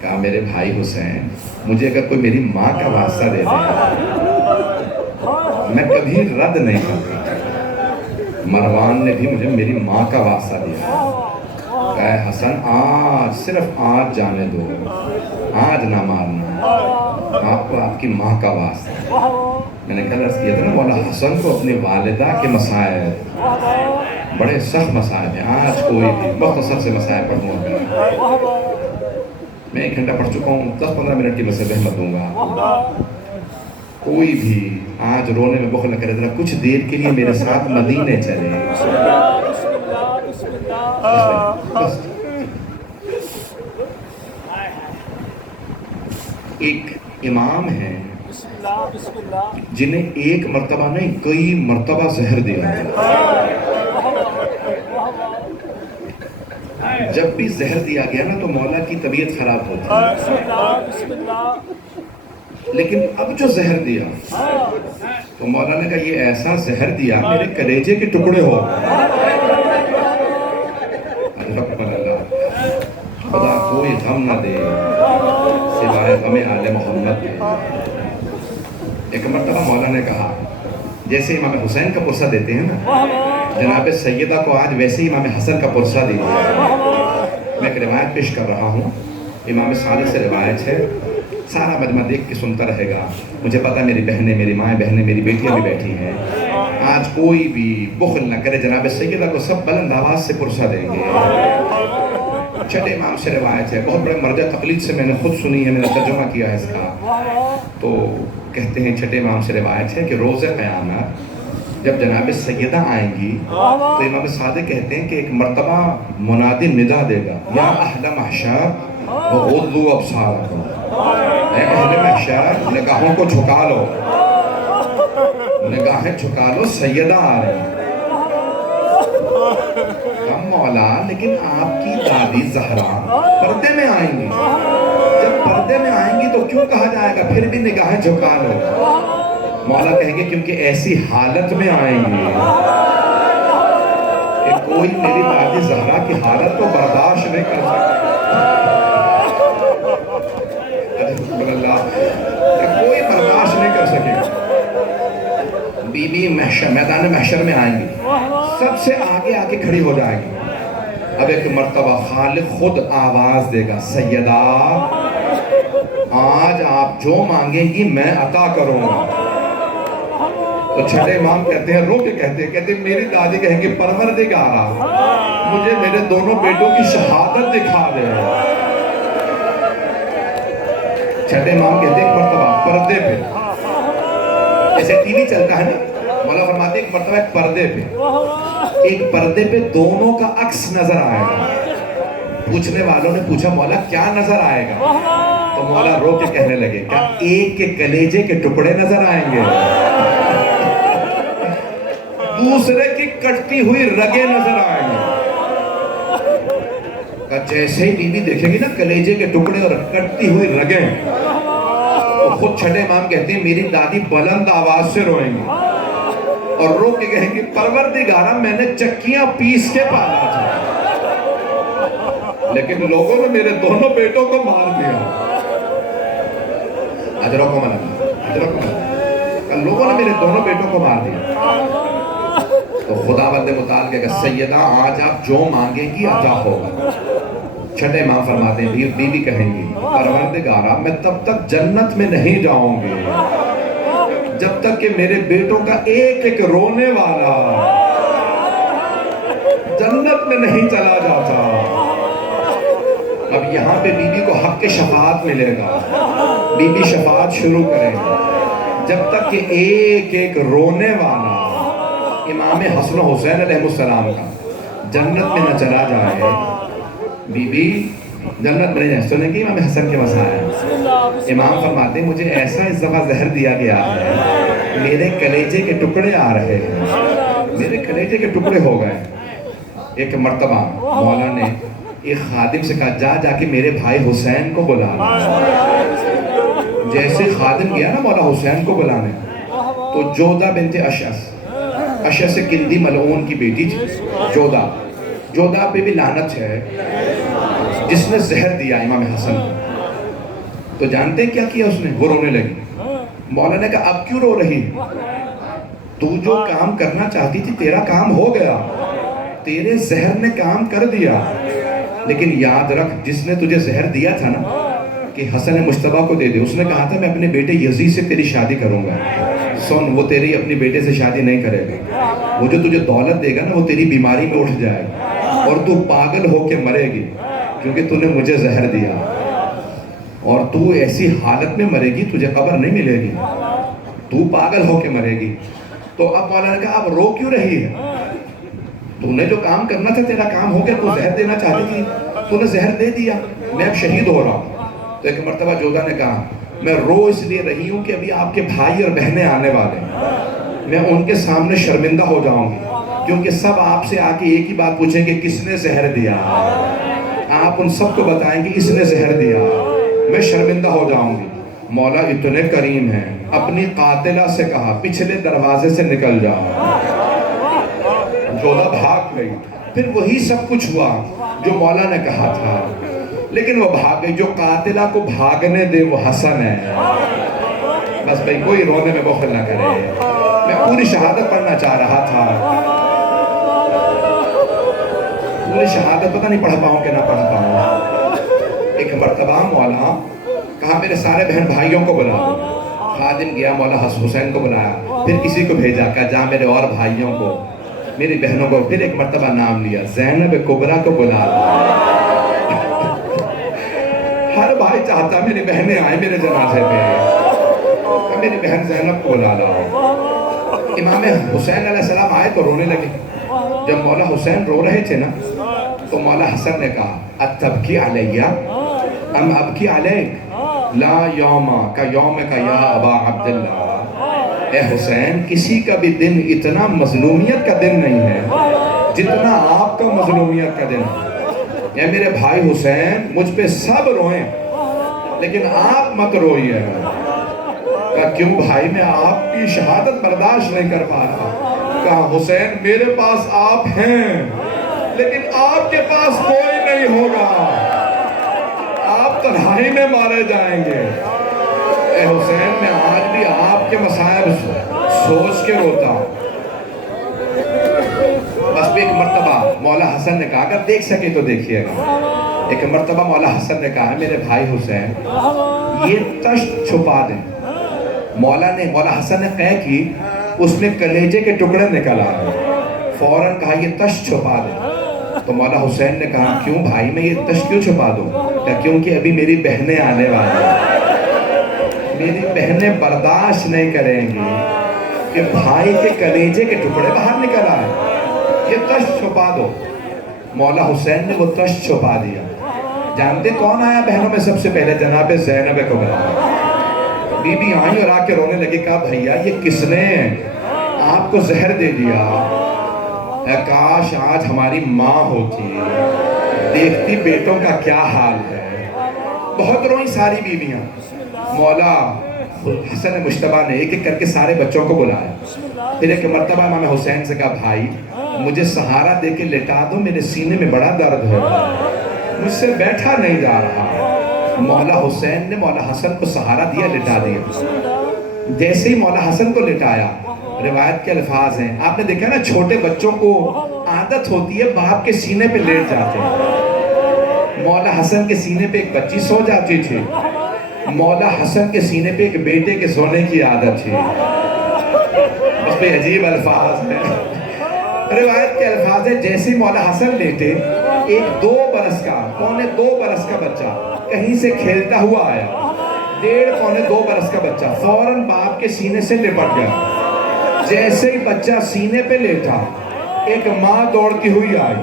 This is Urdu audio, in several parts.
کہا میرے بھائی حسین مجھے اگر کوئی میری ماں کا واسطہ دے دے میں کبھی رد نہیں کرتا۔ مروان نے بھی مجھے میری ماں کا واسطہ دیا۔ کہا حسن آج صرف آج جانے دو، آج نہ مارنا، آپ کو آپ کی ماں کا واسطہ۔ میں نے کل عرض کیا تھا نا مولا حسن کو اپنی والدہ کے مسائل بڑے سخت مسائل ہیں۔ آج کوئی بھی مختصر سے مسائل پڑھوں گا، میں 1 گھنٹہ پڑھ چکا ہوں، 10-15 منٹ کی مسئلہ احمد دوں گا۔ کوئی بھی آج رونے میں بخل نہ کرے، ذرا کچھ دیر کے لیے میرے ساتھ مدینے چلے۔ ایک امام ہیں جنہیں ایک مرتبہ نہیں کئی مرتبہ زہر دیا۔ جب بھی زہر دیا گیا نا تو مولا کی طبیعت خراب ہوتی، لیکن اب جو زہر دیا تو مولا نے کہا یہ ایسا زہر دیا میرے کلیجے کے ٹکڑے ہو۔ خدا کوئی غم نہ دے سوائے غم آل محمد کے۔ ایک مرتبہ مولا نے کہا جیسے امام حسین کا پرسہ دیتے ہیں نا، جناب سیدہ کو آج ویسے ہی امام حسن کا پرسہ دیا۔ میں ایک روایت پیش کر رہا ہوں، امام صادق سے روایت ہے، سارا مجمع دیکھ کے سنتا رہے گا۔ مجھے پتا میری بہنیں، میری مائیں بہنیں، میری بیٹیاں بھی بیٹھی ہیں، آج کوئی بھی بخل نہ کرے، جناب سیدہ کو سب بلند آواز سے پرسہ دیں گے۔ چھٹے امام سے روایت ہے، بہت بڑے مرجع تقلید سے میں نے خود سنی ہے، میں نے ترجمہ کیا ہے اس کا۔ تو کہتے ہیں چھٹے امام سے روایت ہے کہ روز قیامت جب جناب سیدہ آئیں گی تو امام صادق کہتے ہیں کہ ایک مرتبہ منادی ندا دے گا، یا اہل محشر وغضوا ابصارکم، اے اہل محشر نگاہوں کو جھکا لو، نگاہیں جھکا لو، سیدہ آ رہی ہیں۔ مولا لیکن آپ کی دادی زہرا پردے میں آئیں گی، جب پردے میں آئیں گی تو کیوں کہا جائے گا پھر بھی نگاہیں جھکا لو؟ مولا کہیں گے کیونکہ ایسی حالت میں آئیں گی کہ کوئی میری دادی زہرا کی حالت کو برداشت نہیں کر سکتا، کوئی برداشت نہیں کر سکے گا۔ بی بی میدان محشر میں آئیں گی، سب سے آگے آگے کھڑی ہو جائے گی۔ اب ایک مرتبہ خالق خود آواز دے گا، سیدہ آج آپ جو مانگیں گی میں عطا کروں گا۔ تو چھٹے امام کہتے ہیں، رو کے کہتے ہیں میری دادی کہیں گی پروردگارا مجھے میرے دونوں بیٹوں کی شہادت دکھا دے۔ چھٹے امام کہتے ہیں ایک مرتبہ پردے پہ، جیسے ٹی وی چلتا ہے نا، مولا فرماتے ہیں ایک مرتبہ ایک پردے پہ دونوں کا عکس نظر آئے گا۔ پوچھنے والوں نے پوچھا مولا کیا نظر آئے گا؟ تو مولا رو کے کہنے لگے کیا ایک کے کلیجے کے ٹکڑے نظر آئیں گے، دوسرے کی کٹتی ہوئی رگیں نظر آئیں گے۔ جیسے ہی بی بی دیکھیں گی نا کلیجے کے ٹکڑے اور کٹتی ہوئی رگیں، تو خود چھٹے امام کہتے ہیں میری دادی بلند آواز سے روئیں گی اور رو کے کہیں گی پروردگارا میں نے چکیاں پیس کے پالا تھا لیکن لوگوں نے میرے دونوں بیٹوں کو مار دیا۔ اجرکم اللہ، لوگوں نے میرے دونوں بیٹوں کو مار دیا۔ تو خداوند متعال کہے گا سیدہ آج آپ جو مانگیں گی عطا ہوگا۔ چھٹے امام فرماتے ہیں بی بی کہیں گی پروردگارا میں تب تک جنت میں نہیں جاؤں گی جب تک کہ میرے بیٹوں کا ایک ایک رونے والا جنت میں نہیں چلا جاتا۔ اب یہاں پہ بی بی کو حق شفاعت ملے گا، بی بی شفاعت شروع کریں جب تک کہ ایک ایک رونے والا امام حسن و حسین علیہ السلام کا جنت میں نہ چلا جائے۔ بی بی جنت میں نہیں جائے، سنیں کہ امام حسن کے مسائل امام فرماتے ہیں مجھے ایسا اس دفعہ زہر دیا گیا ہے میرے کلیجے کے ٹکڑے آ رہے ہیں، میرے کلیجے کے ٹکڑے ہو گئے۔ ایک مرتبہ مولا نے ایک خادم سے کہا جا کے میرے بھائی حسین کو بلا لا۔ جیسے خادم گیا نا مولا حسین کو بلانے تو جودہ بنت اشعث کندی ملعون کی بیٹی تھی جودہ پہ بھی لعنت ہے، جس نے زہر دیا امام حسن کو۔ تو جانتے کیا کیا اس نے؟ وہ رونے لگی. مولا نے کہا اب کیوں رو رہی؟ تو جو کام کرنا چاہتی تھی تیرا کام ہو گیا, تیرے زہر نے کام کر دیا, لیکن یاد رکھ جس نے تجھے زہر دیا تھا نا کہ حسن مجتبیٰ کو دے دے, اس نے کہا تھا میں اپنے بیٹے یزید سے تیری شادی کروں گا. سن, وہ تیری اپنی بیٹے سے شادی نہیں کرے گا. وہ جو تجھے دولت دے گا نا وہ تیری بیماری میں اٹھ جائے گا اور تو پاگل ہو کے مرے گی, کیونکہ تو نے مجھے زہر دیا, اور تو ایسی حالت میں مرے گی تجھے قبر نہیں ملے گی, تو پاگل ہو کے مرے گی. تو اب مولا نے کہا اب رو کیوں رہی ہے؟ تو نے جو کام کرنا تھا تیرا کام ہو گیا, تو زہر دینا چاہتی تھی تو نے زہر دے دیا, میں اب شہید ہو رہا ہوں. تو ایک مرتبہ جوزا نے کہا میں رو اس لیے رہی ہوں کہ ابھی آپ کے بھائی اور بہنیں آنے والے ہیں, میں ان کے سامنے شرمندہ ہو جاؤں گی, کیونکہ سب آپ سے آ کے ایک ہی بات پوچھیں گے کس نے زہر دیا. آپ ان سب کو بتائیں گے اس نے زہر دیا, میں شرمندہ ہو جاؤں گی. مولا اتنے کریم ہیں, اپنی قاتلہ سے کہا پچھلے دروازے سے نکل جاؤ. جوزا بھاگ گئی. پھر وہی سب کچھ ہوا جو مولا نے کہا تھا, لیکن وہ بھاگ گئی. جو قاتلہ کو بھاگنے دے وہ حسن ہے. بس بھائی کوئی رونے میں بخل نہ کرے, میں پوری شہادت پڑھنا چاہ رہا تھا, پوری شہادت پتہ نہیں پڑھ پاؤں کہ نہ پڑھ پاؤں. ایک مرتبہ مولا کہا میرے سارے بہن بھائیوں کو بلا. خادم گیا, مولا حسین کو بلایا, پھر کسی کو بھیجا, کہا جا میرے اور بھائیوں کو, میری بہنوں کو. پھر ایک مرتبہ نام لیا, زینب کبریٰ کو بلا. ہر بھائی چاہتا میری بہنیں آئیں میرے جنازے پہ, میری بہن زینب کو بلا لاؤ. امام حسین علیہ السلام آئے تو رونے لگے. جب مولا حسین رو رہے تھے نا تو مولا حسن نے کہا اتبکی علیہ ام ابکی علیک, لا یوم کا یوم کا یا ابا عبداللہ. اے حسین, کسی کا بھی دن اتنا مظلومیت کا دن نہیں ہے جتنا آپ کا مظلومیت کا دن ہے. اے میرے بھائی حسین, مجھ پہ سب روئیں لیکن آپ مت روئیے. کہا کیوں بھائی, میں آپ کی شہادت برداشت نہیں کر پا رہا. کہا حسین میرے پاس آپ ہیں لیکن آپ کے پاس کوئی نہیں ہوگا, آپ تنہائی میں مارے جائیں گے. اے حسین, میں آج بھی آپ کے مصائب سوچ کے روتا ہوں. بس بھی ایک مرتبہ مولا حسن نے کہا اگر دیکھ سکے تو دیکھیے گا. ایک مرتبہ مولا حسن نے کہا میرے بھائی حسین یہ تشت چھپا دیں. مولا حسن نے قے کی, اس میں کلیجے کے ٹکڑے نکل آئے. فوراً کہا یہ تشت چھپا دیں. تو مولا حسین نے کہا کیوں بھائی, میں یہ تشت کیوں چھپا دوں؟ کہا کیونکہ ابھی میری بہنیں آنے والی ہیں, میری بہنیں برداشت نہیں کریں گی کہ بھائی کے کلیجے کے ٹکڑے باہر نکل آئے. یہ تشت چھپا دو. مولا حسین نے وہ تشت چھپا دیا. جانتے کون آیا بہنوں میں سب سے پہلے؟ جناب زینب کبریٰ. بی بی آئیں اور آ کے رونے لگی. کہا بھیا یہ کس نے آپ کو زہر دے دیا؟ اے کاش آج ہماری ماں ہوتی, دیکھتی بیٹوں کا کیا حال ہے. بہت روئی ساری بیویاں. مولا حسن مجتبیٰ نے ایک ایک کر کے سارے بچوں کو بلایا. پھر ایک مرتبہ امام حسین سے کہا بھائی مجھے سہارا دے کے لٹا دو, میرے سینے میں بڑا درد ہے, مجھ سے بیٹھا نہیں جا رہا. مولا حسین نے مولا حسن کو سہارا دیا, لٹا دیا. جیسے ہی مولا حسن کو لٹایا, روایت کے الفاظ ہیں, آپ نے دیکھا نا چھوٹے بچوں کو عادت ہوتی ہے باپ کے سینے پہ لیٹ جاتے ہیں. مولا حسن کے سینے پہ ایک بچی سو جاتی تھی, مولا حسن کے سینے پہ ایک بیٹے کے سونے کی عادت تھی. اس پہ عجیب الفاظ ہیں. روایت کے الفاظ ہیں جیسے مولا حسن لیٹے, ایک 2 برس کا, پونے 2 برس کا بچہ کہیں سے کھیلتا ہوا آیا. 1.5 پونے 2 برس کا بچہ فوراً باپ کے سینے سے لپٹ گیا. جیسے ہی بچہ سینے پہ لیٹا, ایک ماں دوڑتی ہوئی آئی.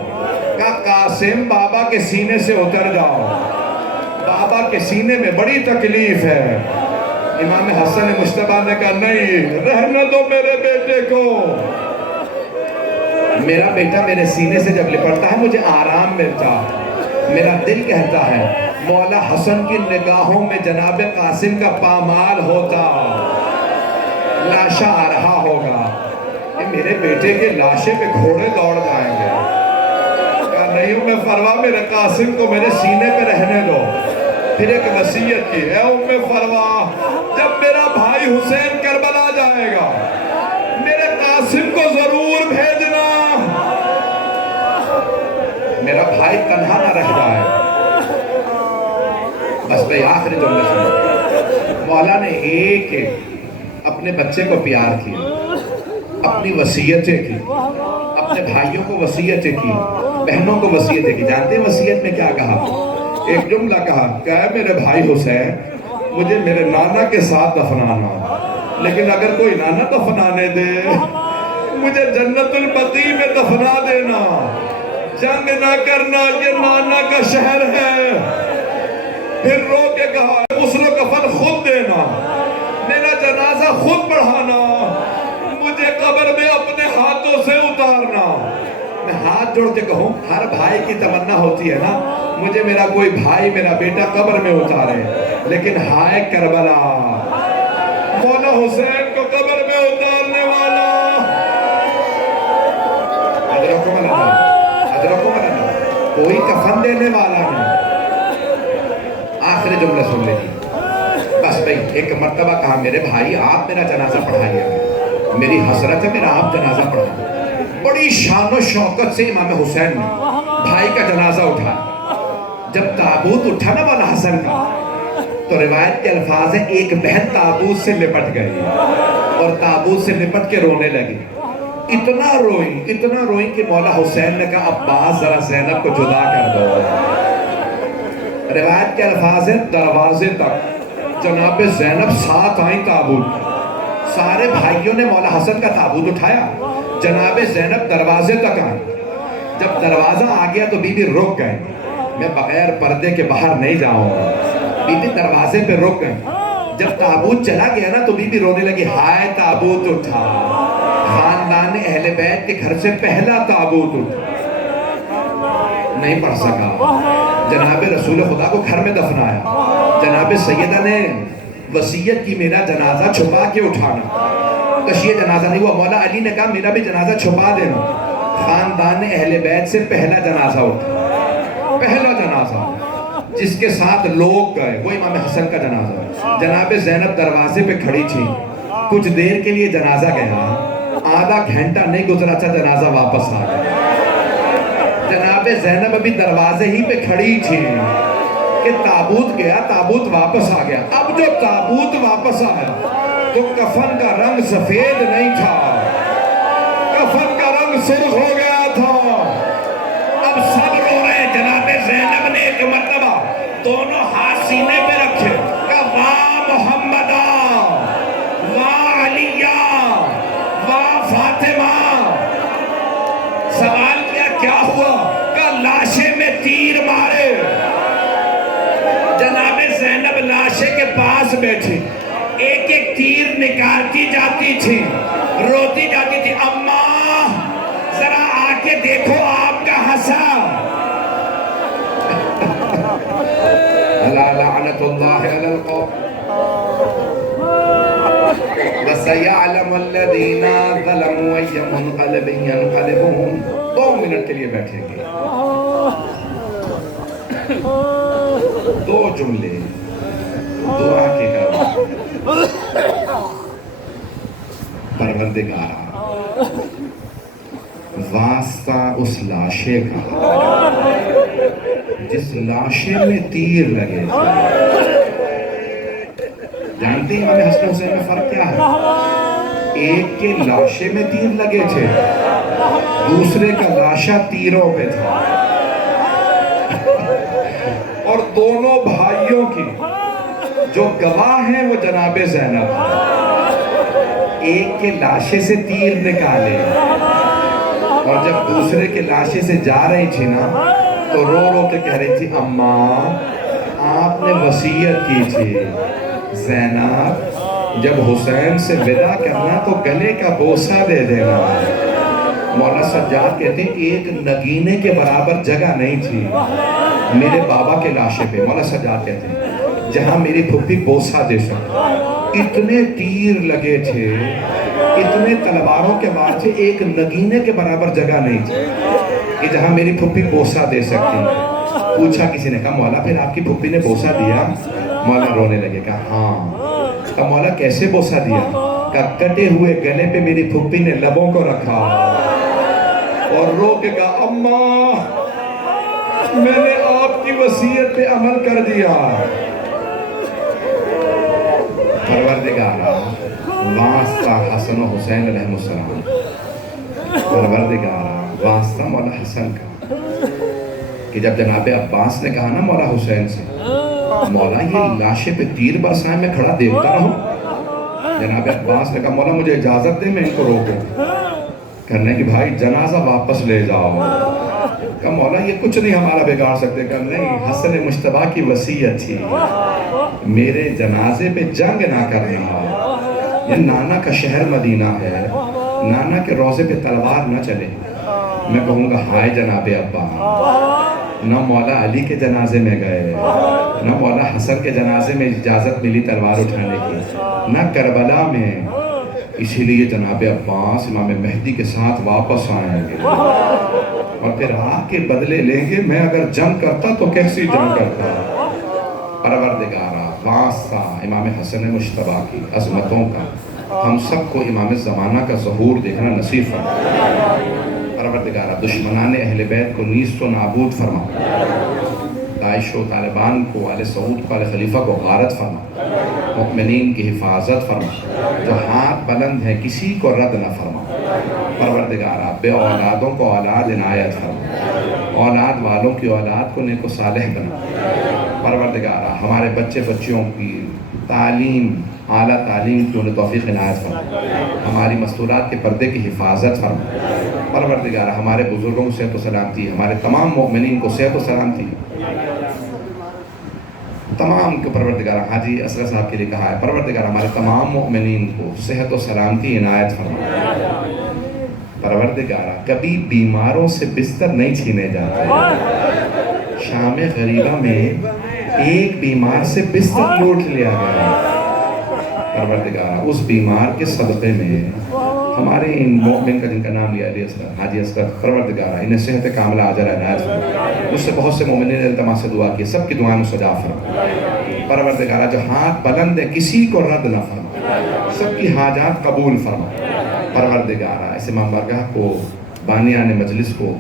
کہا قاسم بابا کے سینے سے اتر جاؤ, بابا کے سینے میں بڑی تکلیف ہے. امام حسن مجتبیٰ نے کہا نہیں, رہنے دو میرے بیٹے کو. میرا بیٹا میرے سینے سے جب لپٹتا ہے مجھے آرام ملتا. میرا دل کہتا ہے مولا حسن کی نگاہوں میں جناب قاسم کا پامال ہوتا, لاشا آ رہا ہوگا, کہ میرے بیٹے کے لاشے پہ گھوڑے دوڑ جائیں گے. کہا نہیں ہوں میں فرما, میرے قاسم کو میرے سینے پہ رہنے دو. پھر ایک وصیت کی، اے ام فروا، جب میرا بھائی حسین کربلا جائے گا میرے قاسم کو ضرور بھیجنا، میرا بھائی تنہا نہ رہ جائے۔ بس بھئی آخری جملے سنو، مولا نے ایک اپنے بچے کو پیار کیا، اپنی وصیتیں کی، اپنے بھائیوں کو وصیتیں کی، بہنوں کو وصیتیں کی۔ جانتے ہیں وصیت میں کیا کہا؟ ایک جملہ کہا کہ اے میرے بھائی حسین، مجھے میرے نانا کے ساتھ دفنانا، لیکن اگر کوئی نانا دفنانے دے مجھے جنت البقیع میں دفنا دینا، جنگ نہ کرنا، یہ نانا کا شہر ہے۔ پھر رو کے کہا غسل و کفن خود دینا، میرا جنازہ خود پڑھانا، مجھے قبر میں اپنے ہاتھوں سے اتارنا۔ میں ہاتھ جوڑ کے کہوں، ہر بھائی کی تمنا ہوتی ہے نا، مجھے میرا کوئی بھائی، میرا بیٹا قبر میں اتارے، لیکن ہائے کربلا، مولا حسین کو قبر میں اتارنے والا، ادرکم اللہ، ادرکم اللہ، کوئی کفن دینے والا نہیں۔ آخری جملہ سن لیجیے۔ بس بھئی ایک مرتبہ کہا میرے بھائی آپ میرا جنازہ پڑھائیے، میری حسرت ہے میرا آپ جنازہ پڑھائیے۔ بڑی شان و شوکت سے امام حسین نے بھائی کا جنازہ اٹھا۔ جب تابوت اٹھا نا مولا حسن کا، تو روایت کے الفاظ ہیں ایک بہن تابوت سے لپٹ گئی اور تابوت سے لپٹ کے رونے لگی۔ اتنا روئی کہ مولا حسین نے کہا عباس ذرا زینب کو جدا کر دو۔ روایت کے الفاظ ہیں دروازے تک جناب زینب ساتھ آئیں تابوت، سارے بھائیوں نے مولا حسن کا تابوت اٹھایا، جناب زینب دروازے تک آئیں۔ جب دروازہ آ گیا تو بی بی رک گئے، میں بغیر پردے کے باہر نہیں جاؤں گا، بی بی دروازے پہ رک گئے۔ جب تابوت چلا گیا نا تو بی بی رونے لگی، ہائے تابوت اٹھا، خاندان اہل بیت کے گھر سے پہلا تابوت اٹھا۔ نہیں پڑھ سکا، جناب رسول خدا کو گھر میں دفنایا۔ جناب سیدہ نے وصیت کی میرا جنازہ چھپا کے اٹھانا، کشیے جنازہ نہیں ہوا۔ مولا علی نے کہا میرا بھی جنازہ چھپا دینا۔ خاندان اہل بیت سے پہلا جنازہ اٹھا، پہلا جنازہ جس کے ساتھ لوگ گئے وہ امام حسن کا جنازہ۔ جناب زینب دروازے پہ کھڑی تھی، کچھ دیر کے لیے جنازہ گیا، آدھا گھنٹہ نہیں گزرا تھا جنازہ واپس آ گیا۔ جناب زینب ابھی دروازے ہی پہ کھڑی تھی کہ تابوت گیا، تابوت واپس آ گیا۔ اب جو تابوت واپس آیا تو کفن کا رنگ سفید نہیں تھا، کفن کا رنگ سرخ ہو گیا تھا۔ اب سب رو رہے ہیں۔ جناب زینب نے ایک مرتبہ دونوں ہاتھ سینے پہ رکھے، کہا واہ محمدہ، واہ علیہ، واہ فاطمہ۔ سوال کیا ہوا؟ کہ لاشے میں تیر مارے۔ جناب زینب لاشے کے پاس بیٹھی، ایک ایک تیر نکالتی جاتی تھی، روتی جاتی تھی، اماں ذرا آ کے دیکھو آپ کا حسا۔ لعنت اللہ علی القوم وَسَيَعْلَمُ الَّذِينَ ظَلَمُوا أَيَّ مُنْقَلِبٍ يَنْقَلِبُونَ۔ 2 منٹ کے لیے بیٹھیں گے، 2 جملے دعا کے کرو۔ پروردگارا، واسطہ اس لاشے کا جس لاشے میں تیر لگے تھے۔ جانتے ہیں امام حسن حسین میں فرق کیا ہے؟ ایک کے لاشے میں تیر لگے تھے، دوسرے کا لاشا تیروں پہ تھا، اور دونوں بھائیوں کی جو گواہ ہیں وہ جناب زینب، ایک کے لاشے سے تیر نکالے اور جب دوسرے کے لاشے سے جا رہی تھی نا تو رو رو کے کہہ رہی تھی اماں آپ نے وصیت کی تھی زینب جب حسین سے ودا کرنا تو گلے کا بوسہ دے دینا۔ مولا سجاد کہتے ہیں ایک نگینے کے برابر جگہ نہیں تھی میرے بابا کے لاشے پہ، مولا سجاد کہتے ہیں جہاں میری پھپھی بوسہ دے سکتی۔ اتنے تیر لگے تھے، اتنے تلواروں کے وار تھے، ایک نگینے کے برابر جگہ نہیں تھی کہ جہاں میری پھپھی بوسہ دے سکتی۔ پوچھا کسی نے، کہا مولا پھر آپ کی پھپھی نے بوسہ دیا؟ مولا رونے لگے، کہا ہاں۔ کہا مولا کیسے بوسہ دیا؟ کہا کٹے ہوئے گلے پہ میری پھپھی نے لبوں کو رکھا اور رو کے کہا اماں میں نے آپ کی وصیت پہ عمل کر دیا۔ پروردگارا واسطہ حسن و حسین علیہ السلام، پروردگارا واسطہ مولا حسن کا، کہ جب جناب عباس نے کہا نا مولا حسین سے، مولا یہ لاشے پہ تیر برسائیں میں کھڑا دیکھتا رہوں، جناب عباس نے کہا مولا مجھے اجازت دے میں ان کو روکوں۔ کہنے کہ بھائی جنازہ واپس لے جاؤ۔ کہا مولا یہ کچھ نہیں ہمارا بگاڑ سکتے۔ کہا نہیں، حسن مجتبیٰ کی وصیت تھی میرے جنازے پہ جنگ نہ کرنا، یہ نانا کا شہر مدینہ ہے، نانا کے روضے پہ تلوار نہ چلے۔ میں کہوں گا ہائے جناب ابا، نہ مولا علی کے جنازے میں گئے، نہ مولا حسن کے جنازے میں اجازت ملی تلوار اٹھانے کی، نہ کربلا میں، اسی لیے جناب عباس امام مہدی کے ساتھ واپس آئیں گے اور پھر آ کے بدلے لیں گے۔ میں اگر جنگ کرتا تو کیسی جنگ کرتا؟ پروردگارا واسطہ امام حسن مجتبیٰ کی عظمتوں کا ہم سب کو امام زمانہ کا ظہور دیکھنا نصیب فرما۔ پروردگارا دشمنان اہل بیت کو نیست و نابود فرما، داعش و طالبان کو، آل سعود کو، آل خلیفہ کو غارت فرما، مؤمنین کی حفاظت فرما، جو ہاتھ بلند ہیں کسی کو رد نہ فرما۔ پروردگارا بے اولادوں کو اولاد عنایت فرما، اولاد والوں کی اولاد کو نیک و صالح بنا۔ پروردگارا ہمارے بچے بچیوں کی تعلیم، اعلیٰ تعلیم کی انہیں توفیق عنایت فرما، ہماری مستورات کے پردے کی حفاظت فرما۔ پروردگارا ہمارے بزرگوں کو صحت و سلامتی، ہمارے تمام مؤمنین کو صحت و سلامتی، تمام کو پروردگارا حاجی اصغر صاحب کے لیے کہا ہے، پروردگارا ہمارے تمام مؤمنین کو صحت و سلامتی عنایت فرما۔ پروردگارا کبھی بیماروں سے بستر نہیں چھینے جاتے، شام غریبہ میں ایک بیمار سے بستر لوٹ لیا گیا۔ پروردگارا اس بیمار کے صدقے میں ہمارے ان مومن کا جن کا نام لیا حاجی اصغر، پروردگارا انہیں صحت کاملہ عاجلہ عنایت فرما۔ اس سے بہت سے مومنین نے التماس سے دعا کی، سب کی دعائیں مستجاب فرما۔ پروردگارا جو ہاتھ بلند ہے کسی کو رد نہ فرما، سب کی حاجات قبول فرما۔ پروردگارا اس امام بارگاہ کو، بانیان مجلس کو،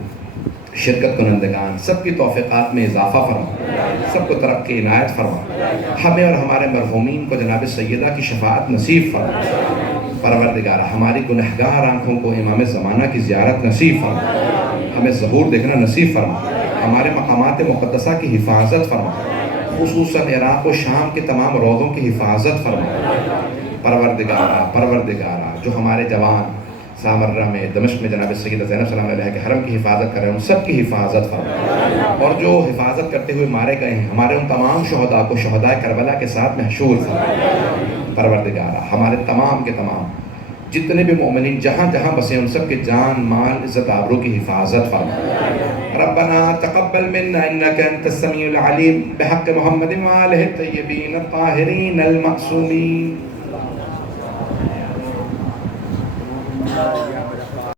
شرکت کنندگان سب کی توفیقات میں اضافہ فرما، سب کو ترقی عنایت فرما، ہمیں اور ہمارے مرحومین کو جناب سیدہ کی شفاعت نصیب فرما۔ پروردگارا ہماری گنہگار آنکھوں کو امام زمانہ کی زیارت نصیب فرما، ہمیں ظہور دیکھنا نصیب فرما، ہمارے مقامات مقدسہ کی حفاظت فرما، خصوصاً عراق و شام کے تمام روضوں کی حفاظت فرما۔ پروردگارا جو ہمارے جوان سامرہ میں، دمشق میں جناب سیدہ زینب سلام علیہ کے حرم کی حفاظت کر رہے ہیں، ان سب کی حفاظت فرما، اور جو حفاظت کرتے ہوئے مارے گئے ہیں ہمارے ان تمام شہداء کو شہداء کربلا کے ساتھ محشور فرما۔ پروردگارا ہمارے تمام کے تمام جتنے بھی مومنین جہاں جہاں بسے ان سب کے جان مال عزت آبرو کی حفاظت فرما۔ ربنا تقبل منا انك انت السميع العليم بحق محمد وآلہ الطیبین الطاہرین المعصومین۔